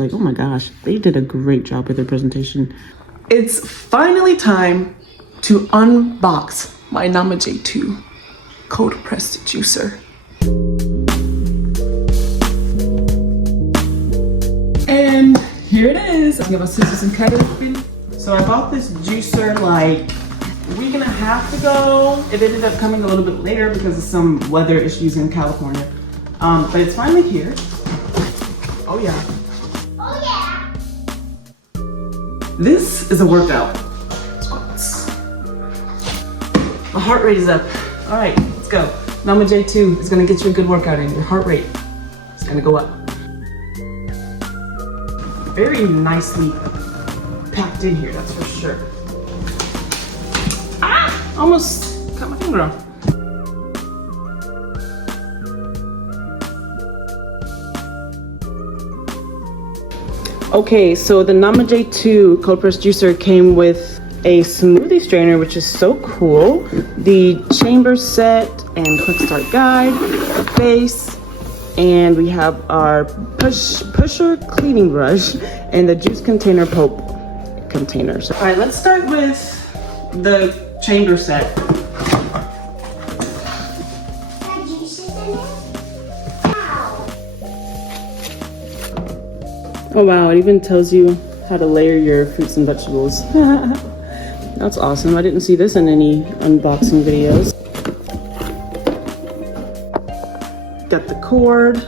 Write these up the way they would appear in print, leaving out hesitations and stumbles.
Like, oh my gosh, they did a great job with their presentation. It's finally time to unbox my Nama J2 cold pressed juicer. And here it is. I have a scissors and cut it open. So I bought this juicer like a week and a half ago. It ended up coming a little bit later because of some weather issues in California. But it's finally here. Oh yeah. This is a workout. Squats. My heart rate is up. All right, let's go. Nama J2 is gonna get you a good workout in. Your heart rate is gonna go up. Very nicely packed in here, that's for sure. Ah! Almost cut my finger off. Okay, so the Nama J2 cold press juicer came with a smoothie strainer, which is so cool. The chamber set and quick start guide, the base, and we have our pusher cleaning brush and the juice container pulp container. So, all right, let's start with the chamber set. Oh wow, it even tells you how to layer your fruits and vegetables. That's awesome. I didn't see this in any unboxing videos. Got the cord.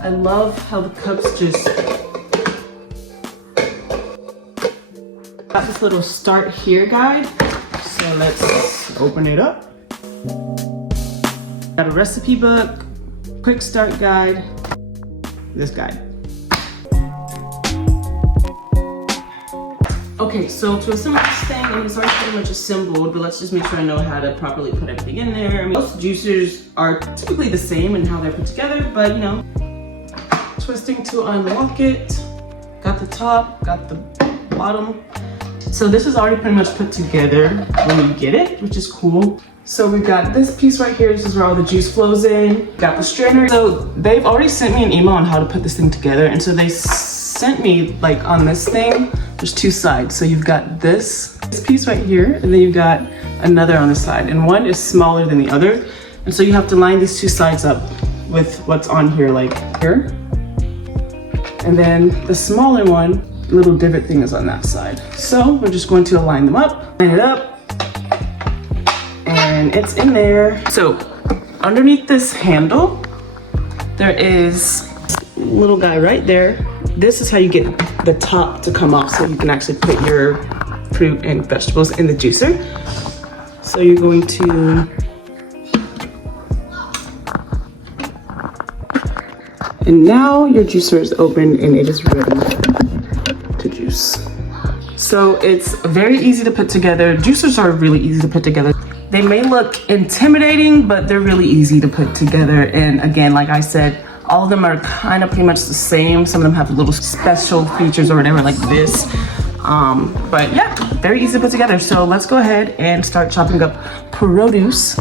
I love how the cups just got this little start here guide. So let's open it up. Got a recipe book, quick start guide, this guide. Okay, so to assemble this thing, and it's already pretty much assembled, but let's just make sure I know how to properly put everything in there. I mean, most juicers are typically the same in how they're put together, but you know, twisting to unlock it. Got the top, got the bottom. So this is already pretty much put together when you get it, which is cool. So we've got this piece right here. This is where all the juice flows in. Got the strainer. So they've already sent me an email on how to put this thing together. And so they sent me, like on this thing, there's two sides. So you've got this piece right here, and then you've got another on the side. And one is smaller than the other. And so you have to line these two sides up with what's on here, like here. And then the smaller one, little divot thing is on that side. So we're just going to line them up, line it up, and it's in there. So underneath this handle, there is a little guy right there. This is how you get the top to come off so you can actually put your fruit and vegetables in the juicer. So you're going to, and now your juicer is open and it is ready to juice. So it's very easy to put together. Juicers are really easy to put together. They may look intimidating, but they're really easy to put together. And again, like I said, all of them are kind of pretty much the same. Some of them have little special features or whatever like this. But yeah, very easy to put together. So let's go ahead and start chopping up produce.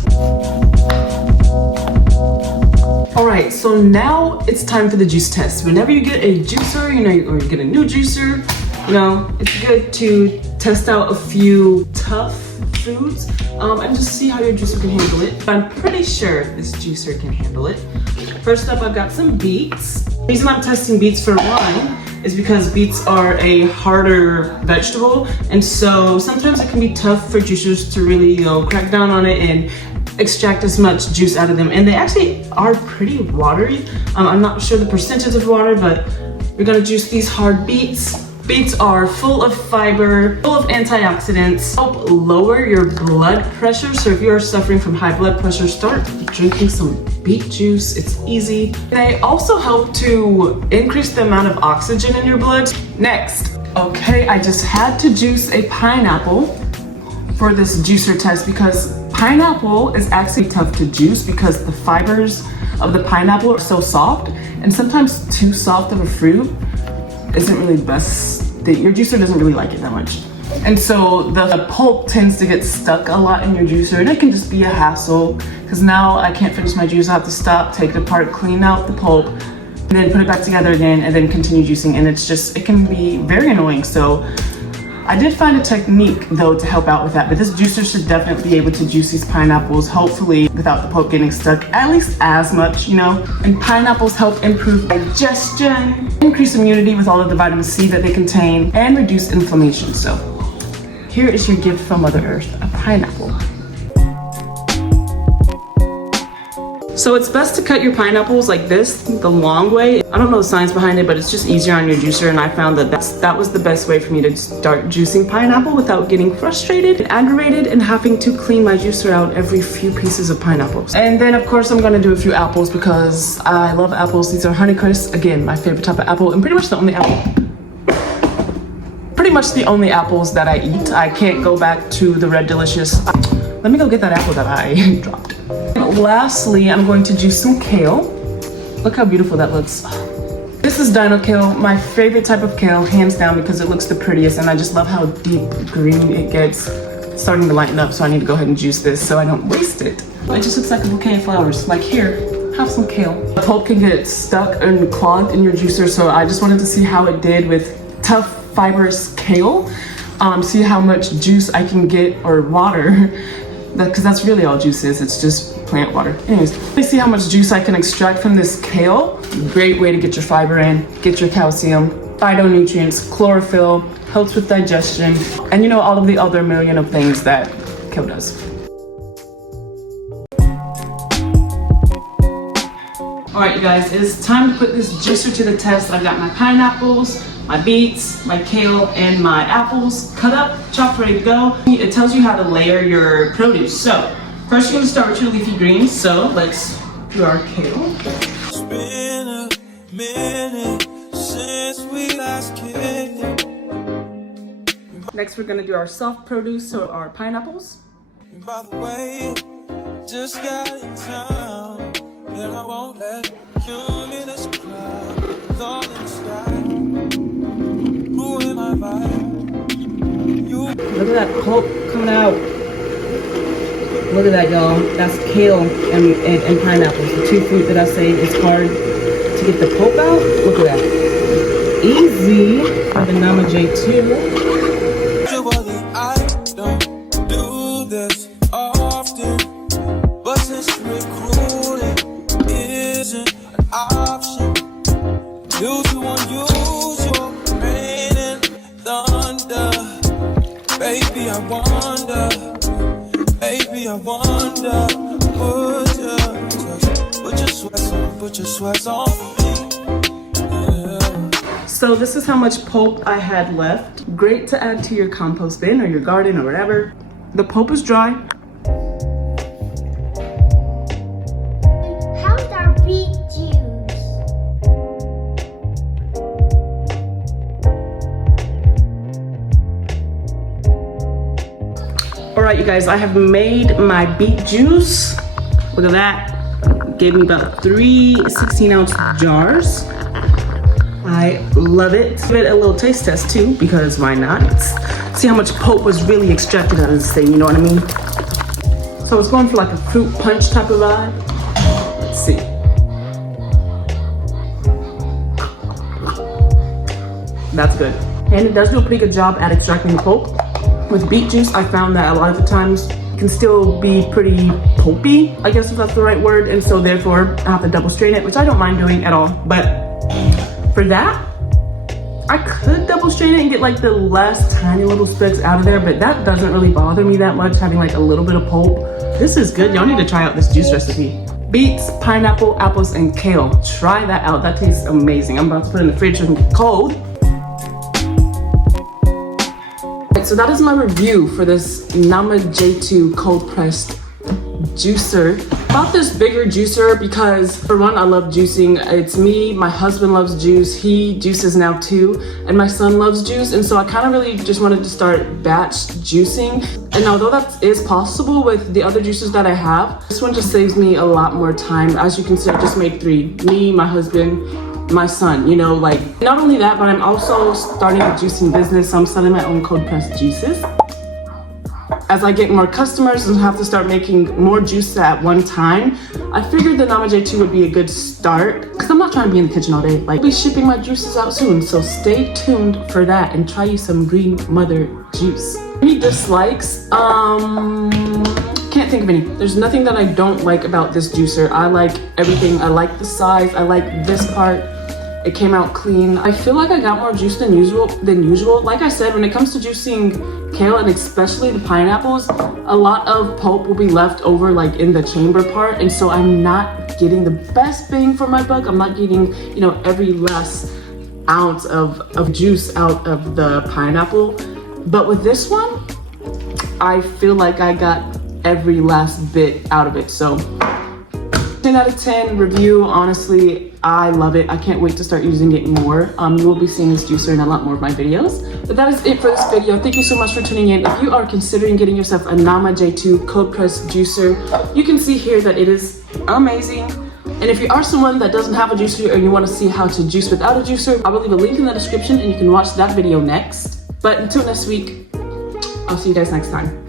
All right, so now it's time for the juice test. Whenever you get a juicer, you know, or you get a new juicer, you know, it's good to test out a few tough foods and just see how your juicer can handle it. I'm pretty sure this juicer can handle it. First up, I've got some beets. The reason I'm testing beets for one is because beets are a harder vegetable, and so sometimes it can be tough for juicers to really, you know, crack down on it and extract as much juice out of them. And they actually are pretty watery. I'm not sure the percentage of water, but we're gonna juice these hard beets. Beets are full of fiber, full of antioxidants, help lower your blood pressure. So if you are suffering from high blood pressure, start drinking some beet juice. It's easy. They also help to increase the amount of oxygen in your blood. Next, okay, I just had to juice a pineapple for this juicer test because pineapple is actually tough to juice because the fibers of the pineapple are so soft, and sometimes too soft of a fruit isn't really the best your juicer doesn't really like it that much. And so the pulp tends to get stuck a lot in your juicer, and it can just be a hassle because now I can't finish my juice. I have to stop, take it apart, clean out the pulp, and then put it back together again, and then continue juicing. And it can be very annoying. So I did find a technique though to help out with that, but this juicer should definitely be able to juice these pineapples, hopefully without the pulp getting stuck at least as much, you know. And pineapples help improve digestion, increase immunity with all of the vitamin C that they contain, and reduce inflammation. So here is your gift from Mother Earth, a pineapple. So it's best to cut your pineapples like this, the long way. I don't know the science behind it, but it's just easier on your juicer, and I found that that was the best way for me to start juicing pineapple without getting frustrated and aggravated and having to clean my juicer out every few pieces of pineapples. And then of course I'm gonna do a few apples because I love apples. These are Honeycrisp, again, my favorite type of apple, and pretty much the only apples that I eat. I can't go back to the Red Delicious. Let me go get that apple that I dropped. And lastly, I'm going to juice some kale. Look how beautiful that looks. This is Dino Kale, my favorite type of kale, hands down, because it looks the prettiest, and I just love how deep green it gets. It's starting to lighten up, so I need to go ahead and juice this so I don't waste it. It just looks like a bouquet of flowers. Like here, have some kale. The pulp can get stuck and clogged in your juicer, so I just wanted to see how it did with tough fibrous kale. See how much juice I can get, or water, because that's really all juice is. It's just plant water. Anyways, let me see how much juice I can extract from this kale. Great way to get your fiber in, get your calcium, phytonutrients, chlorophyll, helps with digestion, and you know, all of the other million of things that kale does. All right, you guys, it's time to put this juicer to the test. I've got my pineapples, my beets, my kale, and my apples cut up, chopped, ready to go. It tells you how to layer your produce. So first you're gonna start with your leafy greens. So let's do our kale. It's been a minute since we last kicked. Next we're gonna do our soft produce, so our pineapples. By the way, just got in town, and I won't let cumulus cloud all in the sky. Ruin my vibe. You Look at that pulp coming out. Look at that, y'all. That's kale and pineapples, the two fruit that I say is hard to get the pulp out. Look at that. Easy. The Nama J2. usually I don't do this often, but since recruiting isn't an option due to unusual rain and thunder, baby, I wonder, put your sweats on for me. Yeah. So this is how much pulp I had left. Great to add to your compost bin or your garden or whatever. The pulp is dry. How's our beet juice? All right, you guys, I have made my beet juice. Look at that. Gave me about 3 16-ounce jars. I love it. Give it a little taste test too, because why not? See how much pulp was really extracted out of this thing, you know what I mean? So it's going for like a fruit punch type of vibe. Let's see. That's good. And it does do a pretty good job at extracting the pulp. With beet juice, I found that a lot of the times it can still be pretty pulpy, I guess if that's the right word, and so therefore I have to double strain it, which I don't mind doing at all. But for that, I could double strain it and get like the last tiny little specks out of there, but that doesn't really bother me that much, having like a little bit of pulp. This is good. Y'all need to try out this juice recipe. Beets, pineapple, apples, and kale. Try that out. That tastes amazing. I'm about to put it in the fridge so it can get cold. So that is my review for this Nama J2 cold pressed juicer. I bought this bigger juicer because, for one, I love juicing. It's me, my husband loves juice, he juices now too, and my son loves juice, and so I kind of really just wanted to start batch juicing. And although that is possible with the other juicers that I have, this one just saves me a lot more time. As you can see, I just made 3. Me, my husband, my son, you know, like not only that, but I'm also starting a juicing business. So I'm selling my own cold pressed juices. As I get more customers and have to start making more juice at one time, I figured the Nama J2 would be a good start because I'm not trying to be in the kitchen all day. Like, I'll be shipping my juices out soon, so stay tuned for that and try you some Green Mother juice. Any dislikes? Can't think of any. There's nothing that I don't like about this juicer. I like everything. I like the size. I like this part. It came out clean. I feel like I got more juice than usual. Like I said, when it comes to juicing kale and especially the pineapples, a lot of pulp will be left over like in the chamber part. And so I'm not getting the best bang for my buck. I'm not getting, you know, every last ounce of juice out of the pineapple. But with this one, I feel like I got every last bit out of it. So 10 out of 10 review. Honestly, I love it. I can't wait to start using it more. You will be seeing this juicer in a lot more of my videos. But that is it for this video. Thank you so much for tuning in. If you are considering getting yourself a Nama J2 cold press juicer, you can see here that it is amazing. And if you are someone that doesn't have a juicer or you want to see how to juice without a juicer, I will leave a link in the description and you can watch that video next. But until next week, I'll see you guys next time.